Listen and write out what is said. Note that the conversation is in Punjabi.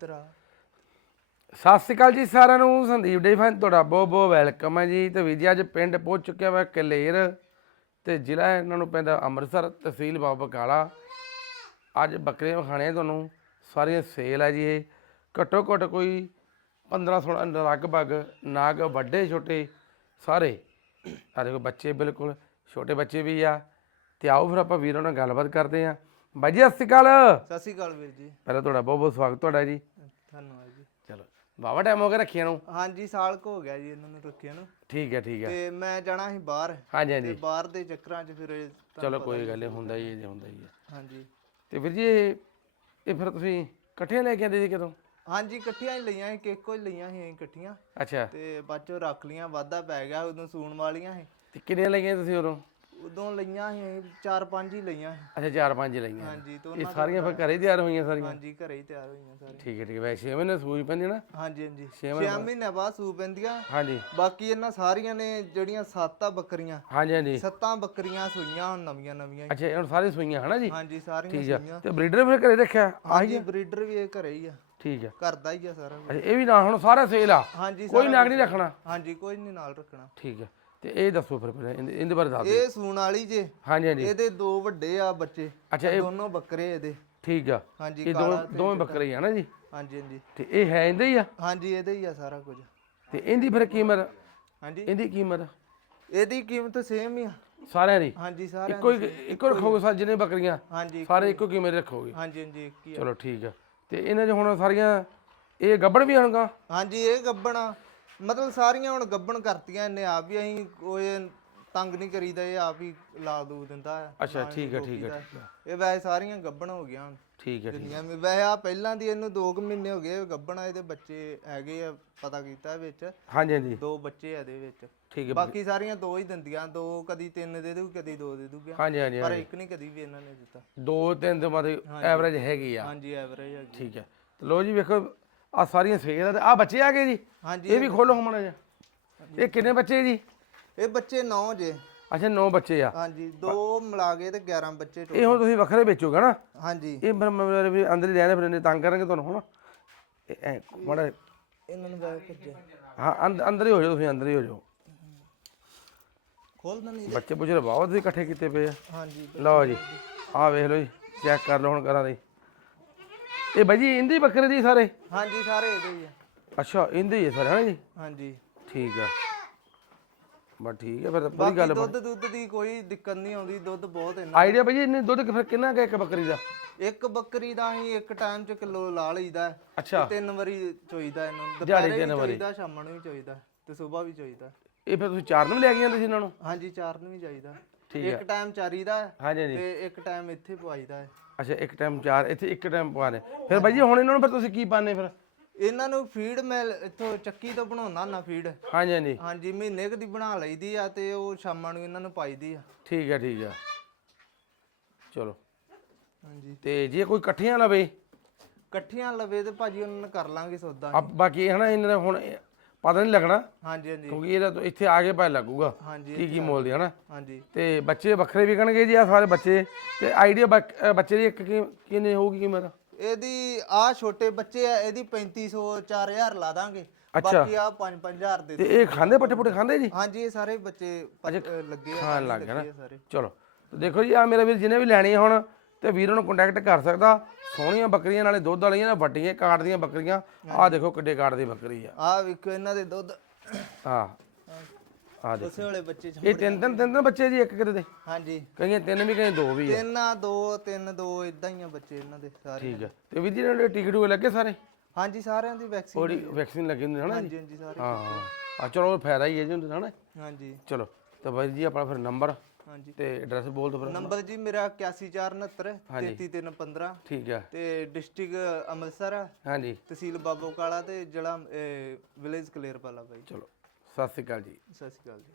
ਤਰਾ ਸਤਿ ਸ਼੍ਰੀ ਅਕਾਲ ਜੀ ਸਾਰਿਆਂ ਨੂੰ, ਸੰਦੀਪ ਡੇ ਫੈਨ ਤੁਹਾਡਾ ਬਹੁਤ ਬਹੁਤ ਵੈਲਕਮ ਹੈ ਜੀ। ਤੇ ਵੀਰ ਜੀ ਅੱਜ ਪਿੰਡ ਪਹੁੰਚ ਚੁੱਕਿਆ ਵਾ ਕਲੇਰ ਤੇ ਜ਼ਿਲ੍ਹਾ ਇਹਨਾਂ ਨੂੰ ਪੈਂਦਾ ਅੰਮ੍ਰਿਤਸਰ ਤਹਿਸੀਲ ਬਾਬਾ ਬਕਾਲਾ ਅੱਜ ਬੱਕਰੀਆਂ ਵਿਖਾਣੇ ਤੁਹਾਨੂੰ, ਸਾਰੀਆਂ ਸੇਲ ਹੈ ਜੀ ਇਹ। ਘੱਟੋ ਘੱਟ ਕੋਈ 15 16 ਲਗਭਗ ਨਾਗ ਵੱਡੇ ਛੋਟੇ ਸਾਰੇ। ਆ ਦੇਖੋ ਬੱਚੇ ਬਿਲਕੁਲ ਛੋਟੇ ਬੱਚੇ ਵੀ ਆ। ਤੇ ਆਓ ਫਿਰ ਆਪਾਂ ਵੀਰਾਂ ਨਾਲ ਗੱਲਬਾਤ ਕਰਦੇ ਆ ਬਾਈ ਜੀ ਸਤਿ ਸ਼੍ਰੀ ਅਕਾਲ। ਸਤਿ ਸ਼੍ਰੀ ਅਕਾਲ ਵੀਰ ਜੀ। ਪਹਿਲਾਂ ਤੁਹਾਡਾ ਬਹੁਤ ਬਹੁਤ ਸਵਾਗਤ ਤੁਹਾਡਾ ਜੀ। ਧੰਨਵਾਦ ਜੀ। ਚਲੋ ਬਾਵਾ ਟਾਈਮ ਹੋ ਗਿਆ ਰੱਖੀਆਂ ਨੂੰ। ਹਾਂਜੀ ਸਾਲ ਕੁ ਹੋ ਗਿਆ ਜੀ ਇਹਨਾਂ ਨੂੰ ਰੱਖਿਆ ਨੂੰ। ਠੀਕ ਹੈ ਠੀਕ ਹੈ। ਤੇ ਮੈਂ ਜਾਣਾ ਸੀ ਬਾਹਰ। ਹਾਂਜੀ ਤੇ ਹਾਂਜੀ ਬਾਹਰ ਦੇ ਚੱਕਰਾਂ 'ਚ ਫਿਰ ਇਹ ਚਲੋ ਕੋਈ ਗੱਲ ਨਹੀਂ ਹੁੰਦਾ ਹੀ ਹੈ ਜੀ ਹੁੰਦਾ ਹੀ ਹੈ। ਹਾਂਜੀ। ਤੇ ਵੀਰ ਜੀ ਇਹ ਇਹ ਫਿਰ ਤੁਸੀਂ ਇਕੱਠੇ ਲੈ ਕੇ ਆਂਦੇ ਸੀ ਕਦੋਂ ਹਾਂਜੀ ਇਕੱਠੀਆਂ ਹੀ ਲਈਆਂ ਸੀ ਕਿੱਕੋ ਹੀ ਲਈਆਂ ਸੀ ਅਸੀਂ ਇਕੱਠੀਆਂ। ਅੱਛਾ। ਤੇ ਬਾਅਦ ਚੋਂ ਰੱਖ ਲੀਆਂ ਵਾਧਾ ਪੈ ਗਿਆ ਉਦੋਂ ਸੂਣ ਵਾਲੀਆਂ ਸੀ। ਤੇ ਕਿੰਨੀਆਂ ਲਈਆਂ ਤੁਸੀਂ ਉਦੋਂ? ਉਦੋਂ ਲਈਆਂ ਸੀ ਚਾਰ ਪੰਜ ਹੀ ਲਈਆਂ ਸੀ। ਅੱਛਾ ਚਾਰ ਪੰਜ ਲਈਆਂ। ਹਾਂਜੀ ਤੇ ਇਹ ਉਹਨਾਂ ਸਾਰੀਆਂ ਫਿਰ ਘਰੇ ਹੀ ਤਿਆਰ ਹੋਈਆਂ ਸਾਰੀਆਂ? ਹਾਂਜੀ ਘਰੇ ਹੀ ਤਿਆਰ ਹੋਈਆਂ ਸਾਰੀਆਂ। ਠੀਕ ਹੈ ਠੀਕ ਹੈ। ਵੈਸੇ 6 ਮਹੀਨੇ ਸੂਈ ਪੈਂਦੀ ਨਾ? ਹਾਂਜੀ ਹਾਂਜੀ। 6 ਮਹੀਨੇ ਬਾਅਦ। ਸੂ ਪੈਂਦੀਆਂ। ਹਾਂਜੀ। ਬਾਕੀ ਇਹਨਾਂ ਸਾਰੀਆਂ ਨੇ ਜਿਹੜੀਆਂ ਸੱਤ ਆ ਬੱਕਰੀਆਂ ਹਾਂਜੀ ਹਾਂਜੀ। ਸੱਤਾਂ ਬੱਕਰੀਆਂ ਸੂਈਆਂ ਹੁਣ ਨਵੀਆਂ ਨਵੀਆਂ। ਅੱਛਾ ਇਹ ਹੁਣ ਸਾਰੀ ਸੂਈਆਂ ਹਨਾ ਜੀ? ਹਾਂਜੀ ਸਾਰੀਆਂ ਠੀਕ ਆ। ਸੂਈਆਂ। ਤੇ ਬਰੀਡਰ ਫਿਰ ਘਰੇ ਰੱਖਿਆ? ਹਾਂਜੀ ਬਰੀਡਰ ਵੀ ਇਹ ਘਰੇ ਹੀ ਆ। ਠੀਕ ਹੈ ਘਰ ਦਾ ਹੀ ਆ ਸਾਰਾ। ਅੱਛਾ ਇਹ ਵੀ ਨਾ ਹੁਣ ਸਾਰਾ ਸੇਲ ਆ। ਹਾਂਜੀ ਕੋਈ ਸਾਰਾ ਨਾਗ ਨਹੀਂ ਰੱਖਣਾ? ਹਾਂਜੀ ਕੋਈ ਨਹੀਂ ਨਾਲ ਰੱਖਣਾ। ਠੀਕ ਹੈ ਤੇ ਇਹ ਦੱਸੋ ਫਿਰ ਪਹਿਲਾਂ ਇਹਦੇ ਇਹਦੇ ਬਾਰੇ ਦੱਸ ਦਿਓ। ਇਹ ਸੂਣ ਵਾਲੀ ਜੇ। ਹਾਂਜੀ ਹਾਂਜੀ। ਇਹਦੇ ਦੋ ਵੱਡੇ ਆ ਬੱਚੇ। ਅੱਛਾ ਇਹ ਦੋਨੋਂ ਬੱਕਰੇ ਇਹਦੇ। ਠੀਕ ਆ। ਹਾਂਜੀ ਇਹ ਦੋ ਦੋਵੇਂ ਬੱਕਰੇ ਹੀ ਆ ਨਾ ਜੀ? ਹਾਂਜੀ ਹਾਂਜੀ। ਤੇ ਇਹ ਹੈ ਇਹਦੇ ਹੀ ਆ? ਹਾਂਜੀ ਇਹਦੇ ਹੀ ਆ ਸਾਰਾ ਕੁਝ। ਤੇ ਇਹਦੀ ਫਿਰ ਕੀਮਤ? ਹਾਂਜੀ। ਇਹਦੀ ਕੀਮਤ? ਇਹਦੀ ਕੀਮਤ ਸੇਮ ਹੀ ਆ। ਸਾਰਿਆਂ ਦੀ? ਹਾਂਜੀ ਸਾਰਿਆਂ ਇੱਕੋ ਹੀ ਇੱਕੋ ਰੱਖੋਗੇ ਸਾਰੇ ਜਿੰਨੇ ਬੱਕਰੀਆਂ? ਹਾਂਜੀ ਸਾਰੇ ਇੱਕੋ ਕੀਮਤ ਰੱਖੋਗੇ? ਹਾਂਜੀ ਹਾਂਜੀ ਇੱਕ ਹੀ ਆ। ਚਲੋ ਠੀਕ ਆ। ਤੇ ਇਹਨਾਂ 'ਚ ਹੁਣ ਸਾਰੀਆਂ ਇਹ ਗੱਬੜ ਵੀ ਆਣਗਾ ਹਾਂਜੀ ਇਹ ਗੱਬਣਾ ਮਤਲਬ ਸਾਰੀਆਂ ਹੁਣ ਗੱਬਣ ਕਰਤੀਆਂ ਇਹਨੇ ਆਪ ਵੀ ਅਸੀਂ ਕੋਈ ਤੰਗ ਨਹੀਂ ਕਰੀਦਾ ਇਹ ਆਪ ਹੀ ਲਾ ਦੂ ਦਿੰਦਾ ਆ ਅੱਛਾ ਠੀਕ ਆ ਠੀਕ ਆ ਇਹ ਵੈਸੇ ਸਾਰੀਆਂ ਗੱਬਣ ਹੋ ਗਈਆਂ ਹੁਣ। ਠੀਕ ਆ ਠੀਕ ਦੁਨੀਆ ਮੇ ਵੈਸੇ ਆ ਪਹਿਲਾਂ ਦੀ ਇਹਨੂੰ 2 ਮਹੀਨੇ ਹੋ ਗਏ ਗੱਬਣਾ ਇਹਦੇ ਬੱਚੇ ਹੈਗੇ ਆ ਪਤਾ ਕੀਤਾ ਵਿੱਚ। ਹਾਂਜੀ ਹਾਂਜੀ। ਦੋ ਬੱਚੇ ਆ ਇਹਦੇ ਵਿੱਚ। ਠੀਕ ਹੈ। ਬਾਕੀ ਸਾਰੀਆਂ ਦੋ ਹੀ ਦਿੰਦੀਆਂ ਦੋ ਕਦੀ ਤਿੰਨ ਦੇ ਦੂ ਕਦੀ ਦੋ ਦੇ ਦੂਗਾ ਹਾਂਜੀ ਹਾਂਜੀ ਪਰ ਇੱਕ ਨਹੀਂ ਕਦੀ ਵੀ ਇਹਨਾਂ ਨੇ ਦਿੱਤਾ। ਦੋ ਤਿੰਨ ਦੇ ਮਤਲਬ ਐਵਰੇਜ ਹੈਗੀ ਆ। ਹਾਂਜੀ ਐਵਰੇਜ ਹੈਗੀ ਠੀਕ ਹੈ। ਤੇ ਲੋ ਜੀ ਵੇਖੋ ਆ ਸਾਰੀਆਂ ਸੇਲ ਆ ਆ ਬੱਚੇ ਆ ਗਏ ਜੀ? ਹਾਂਜੀ ਇਹ ਵੀ ਖੋਲੋ ਹਮਣਾ ਜੀ ਇਹ ਕਿੰਨੇ ਬੱਚੇ ਜੀ? ਇਹ ਬੱਚੇ 9 ਜੇ। ਅੱਛਾ 9 ਬੱਚੇ ਆ। ਹਾਂਜੀ ਦੋ ਮਿਲਾ ਕੇ ਤੇ 11 ਬੱਚੇ ਇਹ ਹੁਣ ਤੁਸੀਂ ਵੱਖਰੇ ਵੇਚੋਗੇ ਨਾ? ਹਾਂਜੀ। ਇਹ ਫਿਰ ਮੇਰੇ ਵੀ ਅੰਦਰ ਹੀ ਰਹਿਣੇ ਫਿਰ ਇਹਨੇ ਤੰਗ ਕਰਨਗੇ ਤੁਹਾਨੂੰ ਹੁਣ। ਇਹ ਮਾੜਾ ਇਹਨਾਂ ਨੂੰ ਬਾਹਰ ਭੇਜਿਆ ਹਾਂ ਅੰਦ- ਅੰਦਰ ਹੀ ਹੋ ਜਾਓ ਤੁਸੀਂ ਅੰਦਰ ਹੀ ਹੋ ਜਾਓ। ਖੋਲ ਦਿੰਦੀ ਬੱਚੇ ਬੁਝਰੇ ਬਹੁਤ ਇਕੱਠੇ ਕੀਤੇ ਪਏ ਆ। ਹਾਂਜੀ ਲਓ ਜੀ ਆਹ ਵੇਖ ਲਓ ਜੀ ਚੈੱਕ ਕਰ ਲਓ ਹੁਣ ਕਰਾਂ ਦੇ। ਇਹ ਬਾਈ ਜੀ ਇੰਦੀ ਬੱਕਰੇ ਦੀ ਸਾਰੇ? ਹਾਂਜੀ ਸਾਰੇ ਇਹਦੇ ਹੀ ਆ। ਅੱਛਾ ਇੰਦੀ ਹੀ ਹੈ ਸਾਰੇ ਹਨਾ ਜੀ? ਹਾਂਜੀ। ਠੀਕ ਆ। ਬਸ ਠੀਕ ਹੈ ਫਿਰ ਤਾਂ ਪੂਰੀ ਬਾਕੀ ਗੱਲ ਦੁੱਧ ਦੁੱਧ ਦੀ ਕੋਈ ਦਿੱਕਤ ਨਹੀਂ ਆਉਂਦੀ ਦੁੱਧ ਬਹੁਤ ਇਹਨਾਂ ਆਈਡੀਆ ਬਾਈ ਜੀ ਇਹਨੇ ਦੁੱਧ ਫਿਰ ਕਿੰਨਾ ਕੁ ਹੈ ਇੱਕ ਬੱਕਰੀ ਦਾ? ਇੱਕ ਬੱਕਰੀ ਦਾ ਹੀ ਇੱਕ ਟਾਈਮ ਚ ਕਿਲੋ ਲਾ ਲਈਦਾ। ਹੈ। ਅੱਛਾ ਤਿੰਨ ਵਾਰੀ ਚੋਈਦਾ ਇਹਨੂੰ। ਦੁਪਹਿਰੇ ਤਿੰਨ ਵੀ ਵਾਰੀ। ਚੋਈਦਾ ਸ਼ਾਮ ਨੂੰ ਵੀ ਚੋਈਦਾ ਤੇ ਸਵੇਰ ਵੀ ਚੋਈਦਾ। ਇਹ ਫਿਰ ਤੁਸੀਂ ਚਾਰ ਨੂੰ ਵੀ ਲੈ ਕੇ ਜਾਂਦੇ ਸੀ ਇਹਨਾਂ ਨੂੰ? ਹਾਂਜੀ ਚਾਰ ਨੂੰ ਵੀ ਚਾਹੀਦਾ। ਠੀਕ ਇੱਕ ਟਾਈਮ ਚਾਰੀਦਾ ਹੈ ਹਾਂਜੀ ਹਾਂਜੀ। ਤੇ ਇੱਕ ਟਾਈਮ ਇੱਥੇ ਪਵਾਈਦਾ ਹੈ। ਅੱਛਾ ਇੱਕ ਟਾਈਮ ਚਾਰ ਇੱਥੇ ਇੱਕ ਟਾਈਮ ਪਵਾਣੇ ਫਿਰ ਬਾਈ ਜੀ ਹੁਣ ਇਹਨਾਂ ਨੂੰ ਫਿਰ ਤੁਸੀਂ ਕੀ ਪਾਣੇ ਫਿਰ? ਇਹਨਾਂ ਨੂੰ ਫੀਡ ਮੈਂ ਇੱਥੋਂ ਚੱਕੀ ਤੋਂ ਬਣਾਉਣਾ ਨਾ ਫੀਡ। ਹਾਂਜੀ ਹਾਂਜੀ। ਹਾਂਜੀ ਮਹੀਨੇ ਕੁ ਦੀ ਬਣਾ ਲਈਦੀ ਆ ਤੇ ਉਹ ਸ਼ਾਮਾਂ ਨੂੰ ਇਹਨਾਂ ਨੂੰ ਪਾਈਦੀ ਆ। ਠੀਕ ਹੈ ਠੀਕ ਹੈ ਚਲੋ। ਹਾਂਜੀ। ਤੇ ਜੇ ਕੋਈ ਇਕੱਠੀਆਂ ਲਵੇ? ਇਕੱਠੀਆਂ ਲਵੇ ਤੇ ਭਾਜੀ ਉਹਨਾਂ ਨਾਲ ਕਰ ਲਾਂਗੇ ਸੌਦਾ। ਆ ਬਾਕੀ ਹਨਾ ਇਹਨਾਂ ਦਾ ਹੁਣ ਇਹ ਪਤਾ ਨਹੀਂ ਲੱਗਣਾ। ਹਾਂਜੀ ਹਾਂਜੀ। ਕਿਉਂਕਿ ਇਹਦਾ ਤਾਂ ਇੱਥੇ ਆ ਕੇ ਪਤਾ ਲੱਗੂਗਾ ਹਾਂਜੀ ਕੀ ਕੀ ਮੋਲ ਦੀ ਹਨਾ? ਹਾਂਜੀ। ਤੇ ਬੱਚੇ ਵੱਖਰੇ ਵਿਕਣਗੇ ਜੀ ਆ ਸਾਰੇ ਬੱਚੇ? ਤੇ ਆਈਡੀਆ ਬੱਚੇ ਦੀ ਇੱਕ ਕੀ- ਕਿੰਨੇ ਹੋਊਗੀ ਕੀਮਤ ਇਹਦੀ ਆ ਛੋਟੇ ਬੱਚੇ ਆ ਇਹਦੀ 3500 4000 ਲਾ ਦਾਂਗੇ। ਬਾਕੀ ਆ 5-5000 ਦੇ ਤੇ ਇਹ ਖਾਂਦੇ ਪੱਟੇ ਪੁੱਟੇ ਖਾਂਦੇ ਜੀ? ਹਾਂਜੀ ਇਹ ਸਾਰੇ ਬੱਚੇ ਲੱਗੇ ਆ ਖਾਣ ਲੱਗ ਗਏ ਨਾ। ਸਾਰੇ। ਚਲੋ। ਤੇ ਦੇਖੋ ਜੀ ਆ ਮੇਰਾ ਵੀਰ ਜਿਹਨੇ ਵੀ ਲੈਣੀ ਆ ਹੁਣ ਤੇ ਵੀਰ ਨੂੰ ਕੰਟੈਕਟ ਕਰ ਸਕਦਾ। ਸੋਹਣੀਆਂ ਬੱਕਰੀਆਂ ਨਾਲੇ ਦੁੱਧ ਵਾਲੀਆਂ ਨਾ ਵੱਡੀਆਂ ਕਾਟ ਦੀਆਂ ਬੱਕਰੀਆਂ। ਆਹ ਦੇਖੋ ਕਿੱਡੇ ਕਾਟ ਦੀ ਬੱਕਰੀ ਆ। ਆ ਵੇਖੋ ਇਹਨਾਂ ਦੇ ਦੁੱਧ। ਆ ਦੇਖੋ। ਉਸੇ ਵਾਲੇ ਬੱਚੇ ਚ ਇਹ ਤਿੰਨ ਤਿੰਨ ਤਿੰਨ ਤਿੰਨ ਬੱਚੇ ਜੀ ਇੱਕ ਕਿਤੇ ਦੇ। ਹਾਂਜੀ। ਕਈਆਂ ਤਿੰਨ ਵੀ ਕਈਆਂ ਦੋ ਵੀ ਆ। ਤਿੰਨ ਆ ਦੋ ਤਿੰਨ ਦੋ ਇਦਾਂ ਹੀ ਆ ਬੱਚੇ ਇਹਨਾਂ ਦੇ ਸਾਰੇ। ਠੀਕ ਹੈ ਤੇ ਵੀਰ ਜੀ ਇਹਨਾਂ ਦੇ ਟਿਕਟ ਹੋਏ ਲੱਗੇ ਸਾਰੇ? ਹਾਂਜੀ ਸਾਰਿਆਂ ਦੀ ਵੈਕਸੀਨ ਉਹਦੀ ਵੈਕਸੀਨ ਲੱਗੀ ਹੁੰਦੀ ਹੈ ਨਾ ਹਾਂਜੀ ਹਾਂਜੀ ਸਾਰੇ। ਹਾਂ। ਆ ਚਲੋ ਫਾਇਦਾ ਹੀ ਹੈ ਜੀ ਹੁੰਦਾ ਹਨਾ? ਹਾਂਜੀ। ਚਲੋ ਤਾਂ ਬਾਈ ਜੀ ਆਪਣਾ ਫਿਰ ਨੰਬਰ ਹਾਂਜੀ। ਤੇ ਐਡਰੈਸ ਬੋਲ ਦਿਓ ਫਿਰ ਨੰਬਰ ਜੀ ਮੇਰਾ 8149 33315 ਠੀਕ ਹੈ ਤੇ ਡਿਸਟ੍ਰਿਕਟ ਅੰਮ੍ਰਿਤਸਰ ਆ, ਹਾਂਜੀ। ਤਹਿਸੀਲ ਬਾਬੋ ਕਾਲਾ ਤੇ ਜ਼ਿਲ੍ਹਾ ਵਿਲੇਜ ਕਲੇਰਪਾਲਾ ਬਾਈ। ਚਲੋ ਸਤਿ ਸ਼੍ਰੀ ਅਕਾਲ ਜੀ। ਸਤਿ ਸ਼੍ਰੀ ਅਕਾਲ ਜੀ।